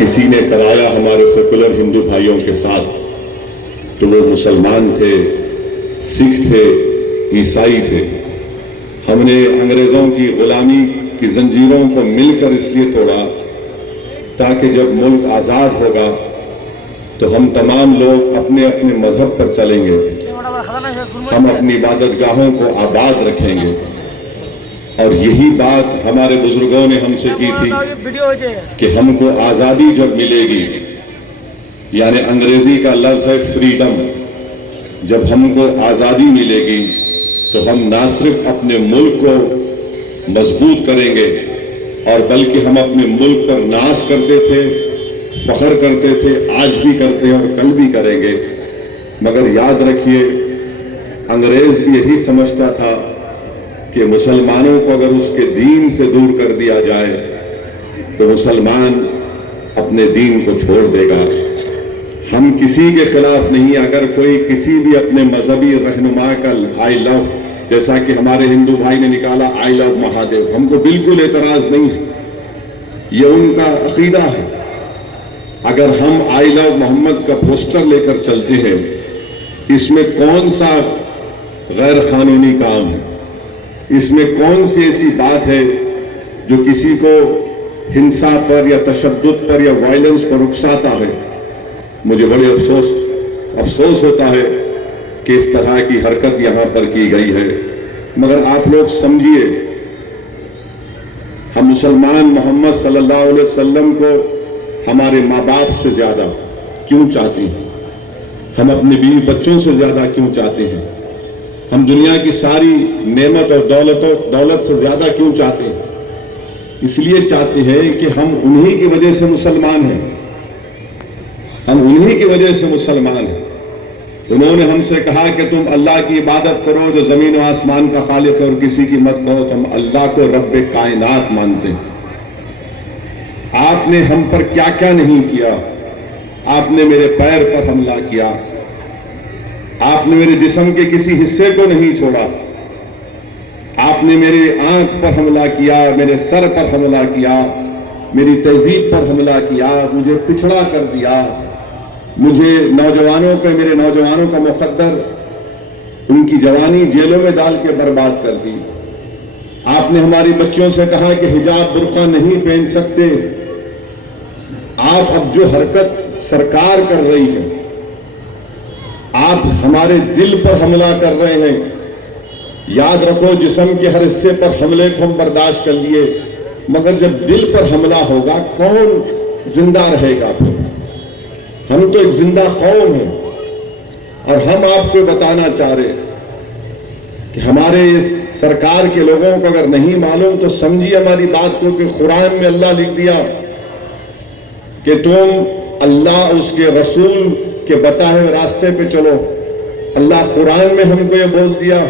کسی نے کرایا ہمارے سیکولر ہندو بھائیوں کے ساتھ تو وہ مسلمان تھے، سکھ تھے، عیسائی تھے۔ ہم نے انگریزوں کی غلامی کی زنجیروں کو مل کر اس لیے توڑا تاکہ جب ملک آزاد ہوگا تو ہم تمام لوگ اپنے اپنے مذہب پر چلیں گے، ہم اپنی عبادت گاہوں کو آباد رکھیں گے۔ اور یہی بات ہمارے بزرگوں نے ہم سے کی تھی کہ ہم کو آزادی جب ملے گی، یعنی انگریزی کا لفظ ہے فریڈم، جب ہم کو آزادی ملے گی تو ہم نہ صرف اپنے ملک کو مضبوط کریں گے اور بلکہ ہم اپنے ملک پر ناز کرتے تھے، فخر کرتے تھے، آج بھی کرتے ہیں اور کل بھی کریں گے۔ مگر یاد رکھیے انگریز بھی یہی سمجھتا تھا کہ مسلمانوں کو اگر اس کے دین سے دور کر دیا جائے تو مسلمان اپنے دین کو چھوڑ دے گا۔ ہم کسی کے خلاف نہیں، اگر کوئی کسی بھی اپنے مذہبی رہنما کا آئی لو، جیسا کہ ہمارے ہندو بھائی نے نکالا آئی لو مہادیو، ہم کو بالکل اعتراض نہیں ہے، یہ ان کا عقیدہ ہے۔ اگر ہم آئی لو محمد کا پوسٹر لے کر چلتے ہیں، اس میں کون سا غیر قانونی کام ہے؟ اس میں کون سی ایسی بات ہے جو کسی کو ہنسا پر یا تشدد پر یا وائلنس پر اکساتا ہے؟ مجھے بڑے افسوس ہوتا ہے کہ اس طرح کی حرکت یہاں پر کی گئی ہے۔ مگر آپ لوگ سمجھیے، ہم مسلمان محمد صلی اللہ علیہ وسلم کو ہمارے ماں باپ سے زیادہ کیوں چاہتے ہیں؟ ہم اپنے بیوی بچوں سے زیادہ کیوں چاہتے ہیں؟ ہم دنیا کی ساری نعمت اور دولت سے زیادہ کیوں چاہتے ہیں؟ اس لیے چاہتے ہیں کہ ہم انہی کی وجہ سے مسلمان ہیں، ہم انہی کی وجہ سے مسلمان ہیں۔ انہوں نے ہم سے کہا کہ تم اللہ کی عبادت کرو جو زمین و آسمان کا خالق ہے اور کسی کی مت کہو، تو ہم اللہ کو رب کائنات مانتے ہیں۔ آپ نے ہم پر کیا کیا نہیں کیا؟ آپ نے میرے پیر پر حملہ کیا، آپ نے میرے جسم کے کسی حصے کو نہیں چھوڑا، آپ نے میرے آنکھ پر حملہ کیا، میرے سر پر حملہ کیا، میری تہذیب پر حملہ کیا، مجھے پچھڑا کر دیا، مجھے میرے نوجوانوں کا مقدر ان کی جوانی جیلوں میں ڈال کے برباد کر دی۔ آپ نے ہماری بچیوں سے کہا کہ حجاب برقع نہیں پہن سکتے۔ آپ اب جو حرکت سرکار کر رہی ہے، آپ ہمارے دل پر حملہ کر رہے ہیں۔ یاد رکھو جسم کے ہر حصے پر حملے کو ہم برداشت کر لیے، مگر جب دل پر حملہ ہوگا کون زندہ رہے گا؟ پھر ہم تو ایک زندہ قوم ہیں، اور ہم آپ کو بتانا چاہ رہے کہ ہمارے اس سرکار کے لوگوں کو اگر نہیں معلوم تو سمجھیے ہماری بات کو کہ قرآن میں اللہ لکھ دیا کہ تم اللہ اس کے رسول کے بتائے ہوئے راستے پہ چلو۔ اللہ قرآن میں ہم کو یہ بول دیا